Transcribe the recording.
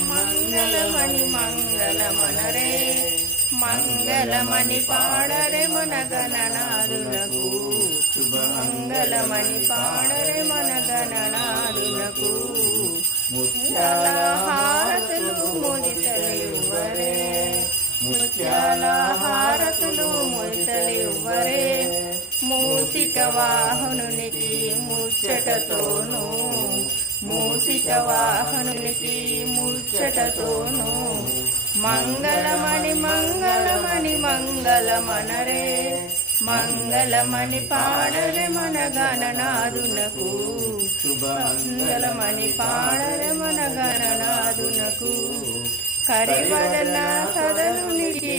మంగళమణి మంగళమనరే మంగళమణి పాడరే మన గణనాదులకు మంగళమణి పాడరే మన గణనాదులకు ముత్యాల హారతులు ముదితలివ్వరే ముత్యాల హారతులు ముదితలివ్వరే మూసిక వాహనునికి ముచ్చటతోను మూసిక వాహనునికి ముచ్చటతోను మంగళమణి మంగళమణి మంగళమనరే మంగళమణి పాడరే మన గణనాదునకు మంగళమణి పాడరే మన గణనాదునకు కరివదన సదనునికి